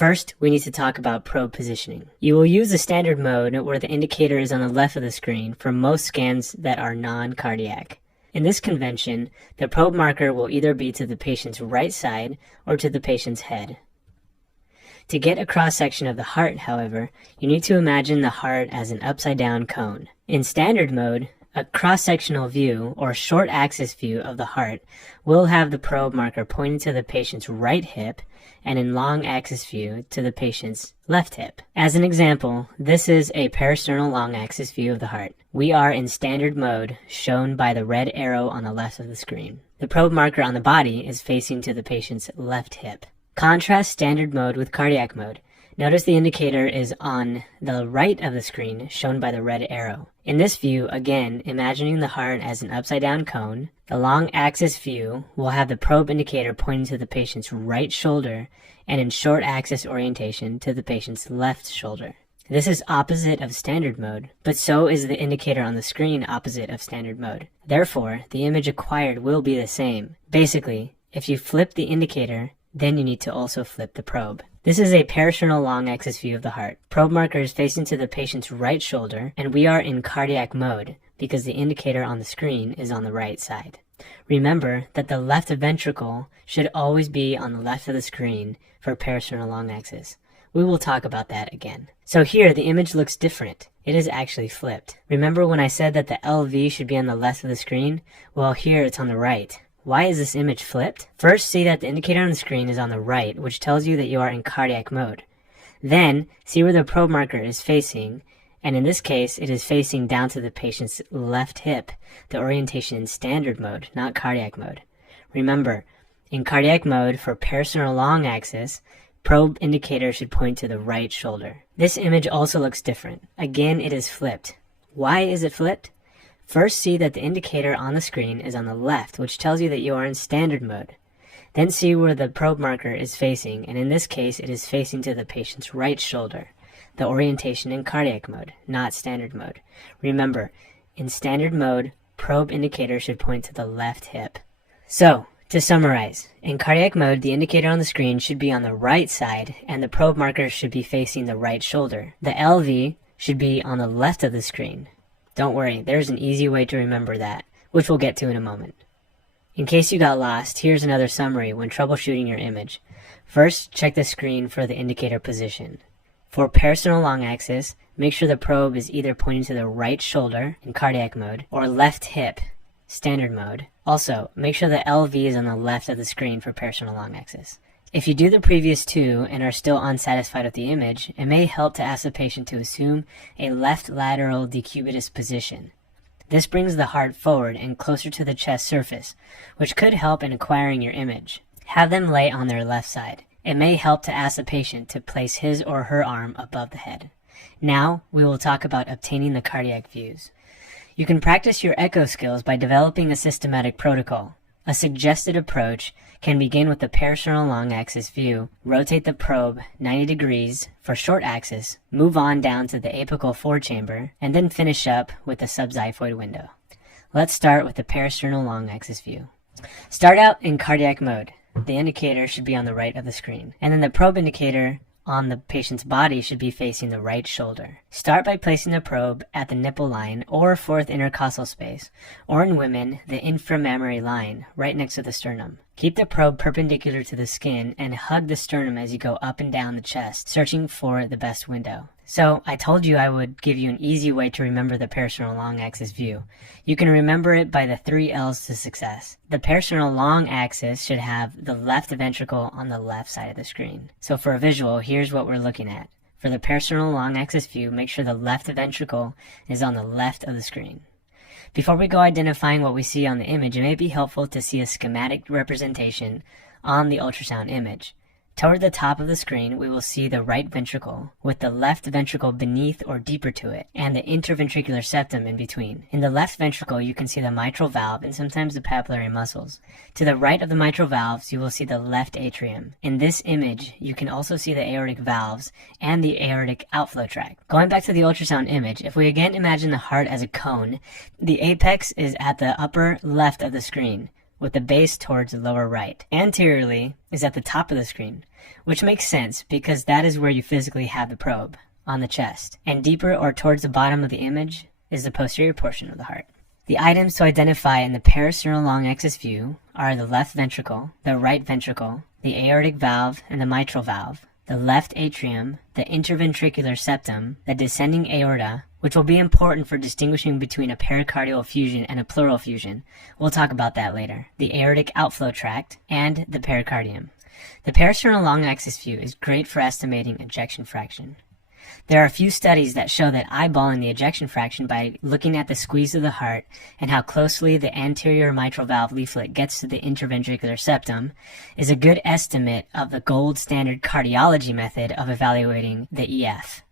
First, we need to talk about probe positioning. You will use the standard mode where the indicator is on the left of the screen for most scans that are non-cardiac. In this convention, the probe marker will either be to the patient's right side or to the patient's head. To get a cross-section of the heart, however, you need to imagine the heart as an upside-down cone. In standard mode, a cross-sectional view or short axis view of the heart will have the probe marker pointing to the patient's right hip and in long axis view to the patient's left hip. As an example, this is a parasternal long axis view of the heart. We are in standard mode, shown by the red arrow on the left of the screen. The probe marker on the body is facing to the patient's left hip. Contrast standard mode with cardiac mode. Notice the indicator is on the right of the screen, shown by the red arrow. In this view, again, imagining the heart as an upside-down cone, the long axis view will have the probe indicator pointing to the patient's right shoulder and in short axis orientation to the patient's left shoulder. This is opposite of standard mode, but so is the indicator on the screen opposite of standard mode. Therefore, the image acquired will be the same. Basically, if you flip the indicator, then you need to also flip the probe. This is a parasternal long axis view of the heart. Probe marker is facing to the patient's right shoulder, and we are in cardiac mode because the indicator on the screen is on the right side. Remember that the left ventricle should always be on the left of the screen for parasternal long axis. We will talk about that again. So here, the image looks different. It is actually flipped. Remember when I said that the LV should be on the left of the screen? Well, here it's on the right. Why is this image flipped? First, see that the indicator on the screen is on the right, which tells you that you are in cardiac mode. Then, see where the probe marker is facing, and in this case, it is facing down to the patient's left hip, the orientation in standard mode, not cardiac mode. Remember, in cardiac mode for parasternal long axis, probe indicator should point to the right shoulder. This image also looks different. Again, it is flipped. Why is it flipped? First, see that the indicator on the screen is on the left, which tells you that you are in standard mode. Then see where the probe marker is facing, and in this case, it is facing to the patient's right shoulder, the orientation in cardiac mode, not standard mode. Remember, in standard mode, probe indicator should point to the left hip. So, to summarize, in cardiac mode, the indicator on the screen should be on the right side, and the probe marker should be facing the right shoulder. The LV should be on the left of the screen. Don't worry, there's an easy way to remember that, which we'll get to in a moment. In case you got lost, here's another summary when troubleshooting your image. First, check the screen for the indicator position. For parasternal long axis, make sure the probe is either pointing to the right shoulder in cardiac mode or left hip, standard mode. Also, make sure the LV is on the left of the screen for parasternal long axis. If you do the previous two and are still unsatisfied with the image, it may help to ask the patient to assume a left lateral decubitus position. This brings the heart forward and closer to the chest surface, which could help in acquiring your image. Have them lay on their left side. It may help to ask the patient to place his or her arm above the head. Now, we will talk about obtaining the cardiac views. You can practice your echo skills by developing a systematic protocol. A suggested approach can begin with the parasternal long axis view, rotate the probe 90 degrees for short axis, move on down to the apical forechamber, and then finish up with the subxiphoid window. Let's start with the parasternal long axis view. Start out in cardiac mode. The indicator should be on the right of the screen, and then the probe indicator on the patient's body should be facing the right shoulder. Start by placing the probe at the nipple line or fourth intercostal space, or in women, the inframammary line, right next to the sternum. Keep the probe perpendicular to the skin and hug the sternum as you go up and down the chest, searching for the best window. So, I told you I would give you an easy way to remember the parasternal long axis view. You can remember it by the 3 L's to success. The parasternal long axis should have the left ventricle on the left side of the screen. So for a visual, here's what we're looking at. For the parasternal long axis view, make sure the left ventricle is on the left of the screen. Before we go identifying what we see on the image, it may be helpful to see a schematic representation on the ultrasound image. Toward the top of the screen, we will see the right ventricle, with the left ventricle beneath or deeper to it, and the interventricular septum in between. In the left ventricle, you can see the mitral valve and sometimes the papillary muscles. To the right of the mitral valves, you will see the left atrium. In this image, you can also see the aortic valves and the aortic outflow tract. Going back to the ultrasound image, if we again imagine the heart as a cone, the apex is at the upper left of the screen, with the base towards the lower right. Anteriorly is at the top of the screen. which makes sense because that is where you physically have the probe, on the chest, and deeper or towards the bottom of the image is the posterior portion of the heart. The items to identify in the parasternal long axis view are the left ventricle, the right ventricle, the aortic valve and the mitral valve, the left atrium, the interventricular septum, the descending aorta, which will be important for distinguishing between a pericardial effusion and a pleural effusion. We'll talk about that later. The aortic outflow tract, and the pericardium. The parasternal long axis view is great for estimating ejection fraction. There are a few studies that show that eyeballing the ejection fraction by looking at the squeeze of the heart and how closely the anterior mitral valve leaflet gets to the interventricular septum is a good estimate of the gold standard cardiology method of evaluating the EF.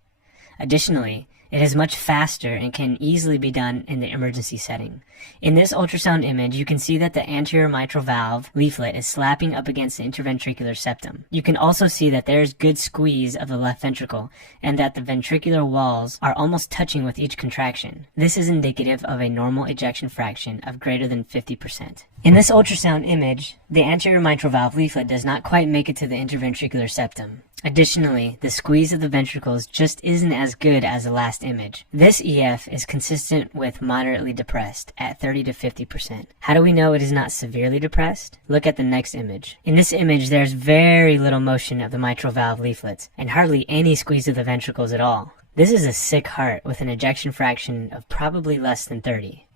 Additionally, it is much faster and can easily be done in the emergency setting. In this ultrasound image, you can see that the anterior mitral valve leaflet is slapping up against the interventricular septum. You can also see that there is good squeeze of the left ventricle and that the ventricular walls are almost touching with each contraction. This is indicative of a normal ejection fraction of greater than 50%. In this ultrasound image, the anterior mitral valve leaflet does not quite make it to the interventricular septum. Additionally, the squeeze of the ventricles just isn't as good as the last image. This EF is consistent with moderately depressed at 30 to 50%. How do we know it is not severely depressed? Look at the next image. In this image, there's very little motion of the mitral valve leaflets and hardly any squeeze of the ventricles at all. This is a sick heart with an ejection fraction of probably less than 30.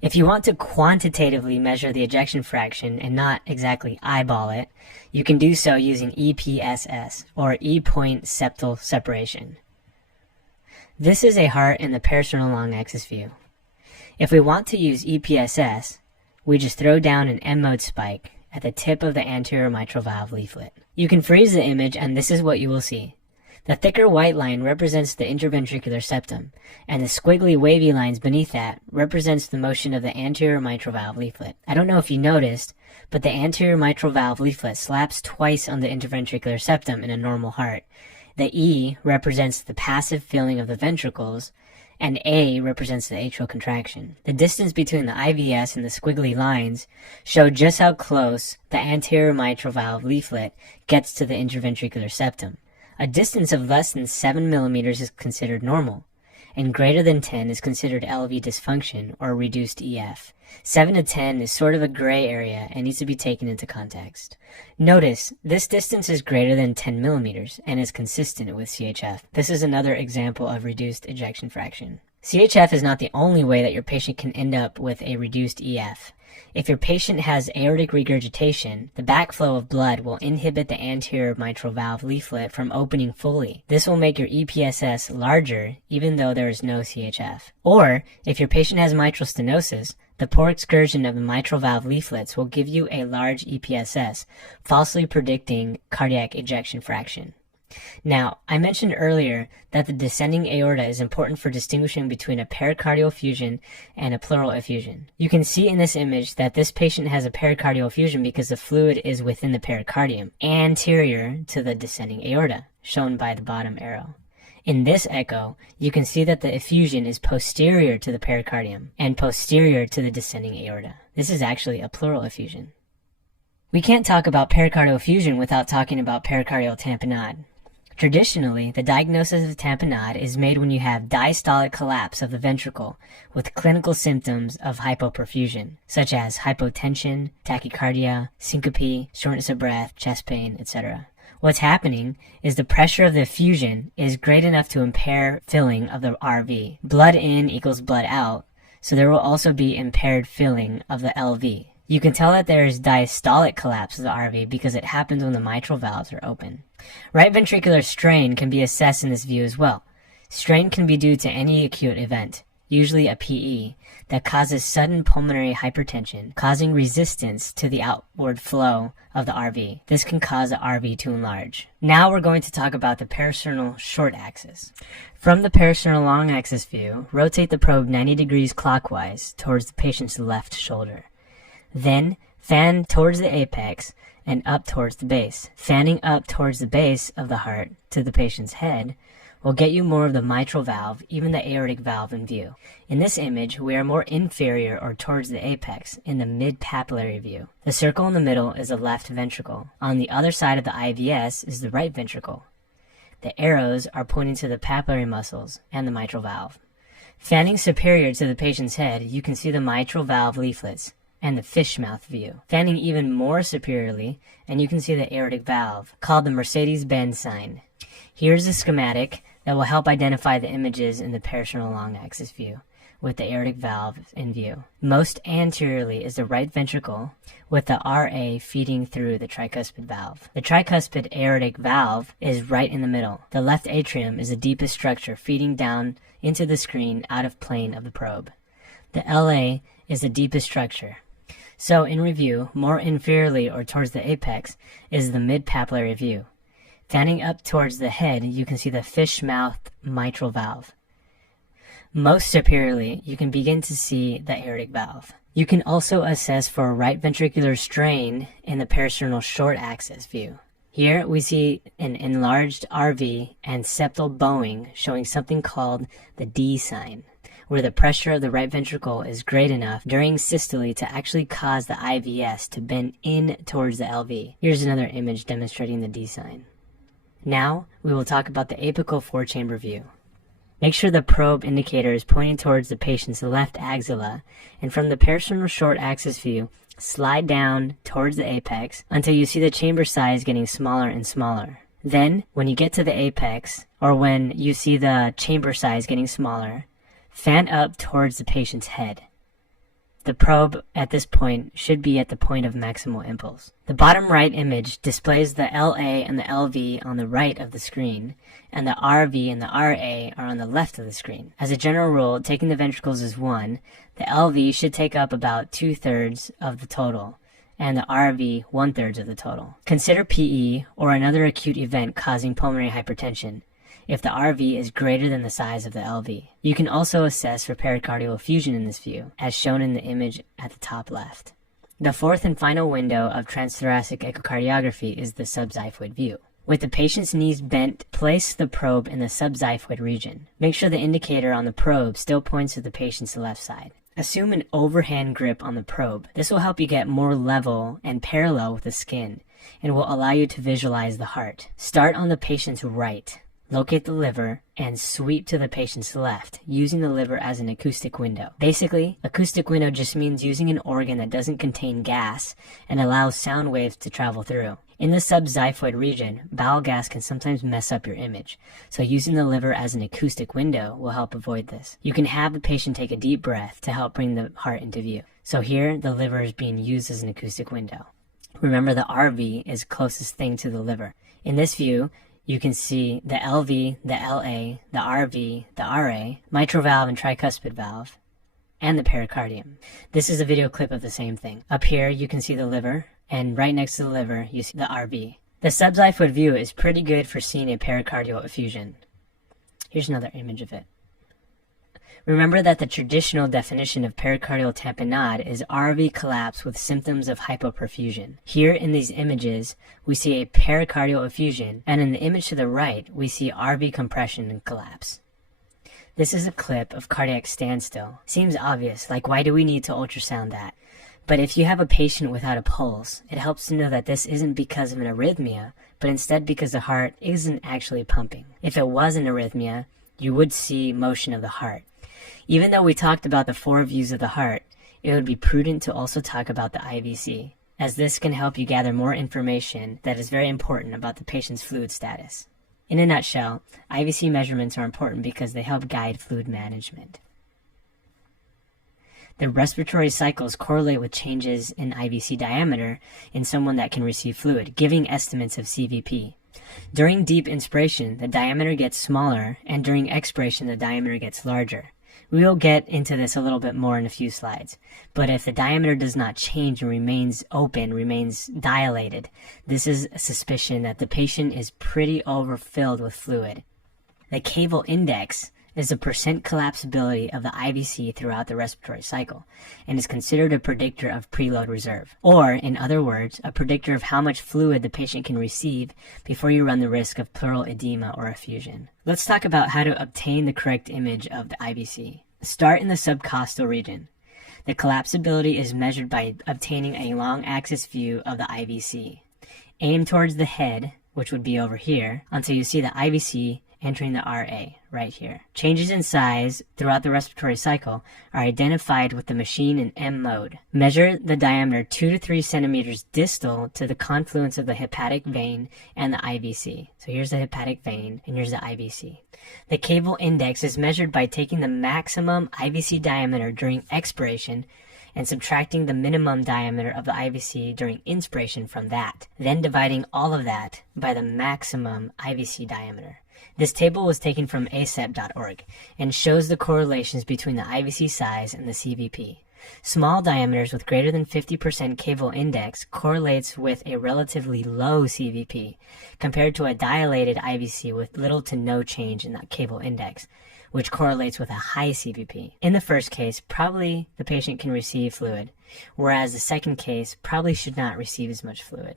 If you want to quantitatively measure the ejection fraction and not exactly eyeball it, you can do so using EPSS, or E-point septal separation. This is a heart in the parasternal long axis view. If we want to use EPSS, we just throw down an M-mode spike at the tip of the anterior mitral valve leaflet. You can freeze the image and this is what you will see. The thicker white line represents the interventricular septum, and the squiggly wavy lines beneath that represents the motion of the anterior mitral valve leaflet. I don't know if you noticed, but the anterior mitral valve leaflet slaps twice on the interventricular septum in a normal heart. The E represents the passive filling of the ventricles, and A represents the atrial contraction. The distance between the IVS and the squiggly lines show just how close the anterior mitral valve leaflet gets to the interventricular septum. A distance of less than 7 millimeters is considered normal, and greater than 10 is considered LV dysfunction or reduced EF. 7 to 10 is sort of a gray area and needs to be taken into context. Notice, this distance is greater than 10 millimeters and is consistent with CHF. This is another example of reduced ejection fraction. CHF is not the only way that your patient can end up with a reduced EF. If your patient has aortic regurgitation, the backflow of blood will inhibit the anterior mitral valve leaflet from opening fully. This will make your EPSS larger even though there is no CHF. Or, if your patient has mitral stenosis, the poor excursion of the mitral valve leaflets will give you a large EPSS, falsely predicting cardiac ejection fraction. Now, I mentioned earlier that the descending aorta is important for distinguishing between a pericardial effusion and a pleural effusion. You can see in this image that this patient has a pericardial effusion because the fluid is within the pericardium, anterior to the descending aorta, shown by the bottom arrow. In this echo, you can see that the effusion is posterior to the pericardium and posterior to the descending aorta. This is actually a pleural effusion. We can't talk about pericardial effusion without talking about pericardial tamponade. Traditionally, the diagnosis of tamponade is made when you have diastolic collapse of the ventricle with clinical symptoms of hypoperfusion, such as hypotension, tachycardia, syncope, shortness of breath, chest pain, etc. What's happening is the pressure of the effusion is great enough to impair filling of the RV. Blood in equals blood out, so there will also be impaired filling of the LV. You can tell that there is diastolic collapse of the RV because it happens when the mitral valves are open. Right ventricular strain can be assessed in this view as well. Strain can be due to any acute event, usually a PE, that causes sudden pulmonary hypertension, causing resistance to the outward flow of the RV. This can cause the RV to enlarge. Now we're going to talk about the parasternal short axis. From the parasternal long axis view, rotate the probe 90 degrees clockwise towards the patient's left shoulder. Then, fan towards the apex and up towards the base. Fanning up towards the base of the heart to the patient's head will get you more of the mitral valve, even the aortic valve in view. In this image, we are more inferior or towards the apex in the mid-papillary view. The circle in the middle is the left ventricle. On the other side of the IVS is the right ventricle. The arrows are pointing to the papillary muscles and the mitral valve. Fanning superior to the patient's head, you can see the mitral valve leaflets and the fish mouth view. Fanning even more superiorly, and you can see the aortic valve, called the Mercedes-Benz sign. Here's a schematic that will help identify the images in the parasternal long axis view, with the aortic valve in view. Most anteriorly is the right ventricle, with the RA feeding through the tricuspid valve. The tricuspid aortic valve is right in the middle. The left atrium is the deepest structure, feeding down into the screen out of plane of the probe. The LA is the deepest structure. So in review, more inferiorly or towards the apex is the mid-papillary view. Fanning up towards the head, you can see the fish mouth mitral valve. Most superiorly, you can begin to see the aortic valve. You can also assess for right ventricular strain in the parasternal short axis view. Here we see an enlarged RV and septal bowing, showing something called the D sign, where the pressure of the right ventricle is great enough during systole to actually cause the IVS to bend in towards the LV. Here's another image demonstrating the D sign. Now we will talk about the apical four-chamber view. Make sure the probe indicator is pointing towards the patient's left axilla, and from the parasternal short axis view, slide down towards the apex until you see the chamber size getting smaller and smaller. Then, when you get to the apex, or when you see the chamber size getting smaller, fan up towards the patient's head. The probe at this point should be at the point of maximal impulse. The bottom right image displays the LA and the LV on the right of the screen, and the RV and the RA are on the left of the screen. As a general rule, taking the ventricles as one, the LV should take up about 2/3 of the total, and the RV 1/3 of the total. Consider PE or another acute event causing pulmonary hypertension if the RV is greater than the size of the LV. You can also assess for pericardial effusion in this view, as shown in the image at the top left. The fourth and final window of transthoracic echocardiography is the subxiphoid view. With the patient's knees bent, place the probe in the subxiphoid region. Make sure the indicator on the probe still points to the patient's left side. Assume an overhand grip on the probe. This will help you get more level and parallel with the skin, and will allow you to visualize the heart. Start on the patient's right. Locate the liver and sweep to the patient's left, using the liver as an acoustic window. Basically, acoustic window just means using an organ that doesn't contain gas and allows sound waves to travel through. In the subxiphoid region, bowel gas can sometimes mess up your image, so using the liver as an acoustic window will help avoid this. You can have the patient take a deep breath to help bring the heart into view. So here, the liver is being used as an acoustic window. Remember, the RV is closest thing to the liver. In this view, you can see the LV, the LA, the RV, the RA, mitral valve and tricuspid valve, and the pericardium. This is a video clip of the same thing. Up here, you can see the liver, and right next to the liver, you see the RV. The subxiphoid view is pretty good for seeing a pericardial effusion. Here's another image of it. Remember that the traditional definition of pericardial tamponade is RV collapse with symptoms of hypoperfusion. Here in these images, we see a pericardial effusion, and in the image to the right, we see RV compression and collapse. This is a clip of cardiac standstill. Seems obvious, like why do we need to ultrasound that? But if you have a patient without a pulse, it helps to know that this isn't because of an arrhythmia, but instead because the heart isn't actually pumping. If it was an arrhythmia, you would see motion of the heart. Even though we talked about the 4 views of the heart, it would be prudent to also talk about the IVC, as this can help you gather more information that is very important about the patient's fluid status. In a nutshell, IVC measurements are important because they help guide fluid management. The respiratory cycles correlate with changes in IVC diameter in someone that can receive fluid, giving estimates of CVP. During deep inspiration, the diameter gets smaller, and during expiration, the diameter gets larger. We will get into this a little bit more in a few slides, but if the diameter does not change and remains open, remains dilated, this is a suspicion that the patient is pretty overfilled with fluid. The caval index is the percent collapsibility of the IVC throughout the respiratory cycle, and is considered a predictor of preload reserve, or, in other words, a predictor of how much fluid the patient can receive before you run the risk of pleural edema or effusion. Let's talk about how to obtain the correct image of the IVC. Start in the subcostal region. The collapsibility is measured by obtaining a long axis view of the IVC. Aim towards the head, which would be over here, until you see the IVC entering the RA, right here. Changes in size throughout the respiratory cycle are identified with the machine in M mode. Measure the diameter 2 to 3 centimeters distal to the confluence of the hepatic vein and the IVC. So here's the hepatic vein, and here's the IVC. The caval index is measured by taking the maximum IVC diameter during expiration and subtracting the minimum diameter of the IVC during inspiration from that, then dividing all of that by the maximum IVC diameter. This table was taken from acep.org and shows the correlations between the IVC size and the CVP. Small diameters with greater than 50% caval index correlates with a relatively low CVP, compared to a dilated IVC with little to no change in that caval index, which correlates with a high CVP. In the first case, probably the patient can receive fluid, whereas the second case probably should not receive as much fluid.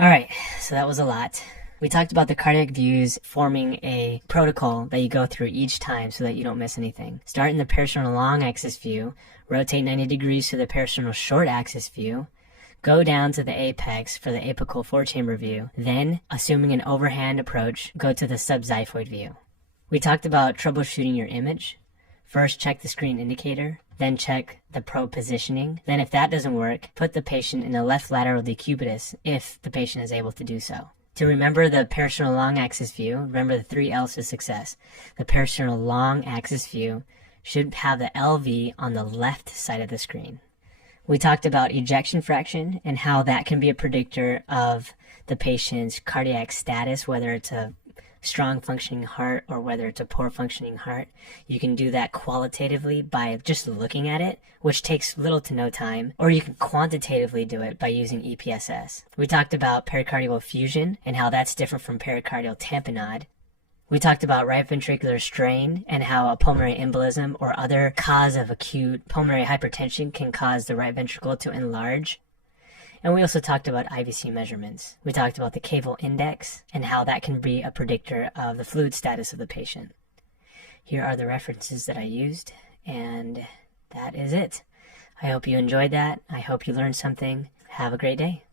Alright, so that was a lot. We talked about the cardiac views forming a protocol that you go through each time so that you don't miss anything. Start in the peristernal long axis view, rotate 90 degrees to the peristernal short axis view, go down to the apex for the apical four-chamber view, then, assuming an overhand approach, go to the subxiphoid view. We talked about troubleshooting your image. First, check the screen indicator, then check the probe positioning. Then if that doesn't work, put the patient in a left lateral decubitus if the patient is able to do so. To remember the peristernal long axis view, remember the 3 L's to success. The peristernal long axis view should have the LV on the left side of the screen. We talked about ejection fraction and how that can be a predictor of the patient's cardiac status, whether it's a strong functioning heart or whether it's a poor functioning heart. You can do that qualitatively by just looking at it, which takes little to no time, or you can quantitatively do it by using EPSS. We talked about pericardial effusion and how that's different from pericardial tamponade. We talked about right ventricular strain and how a pulmonary embolism or other cause of acute pulmonary hypertension can cause the right ventricle to enlarge. And we also talked about IVC measurements. We talked about the caval index and how that can be a predictor of the fluid status of the patient. Here are the references that I used, and that is it. I hope you enjoyed that. I hope you learned something. Have a great day.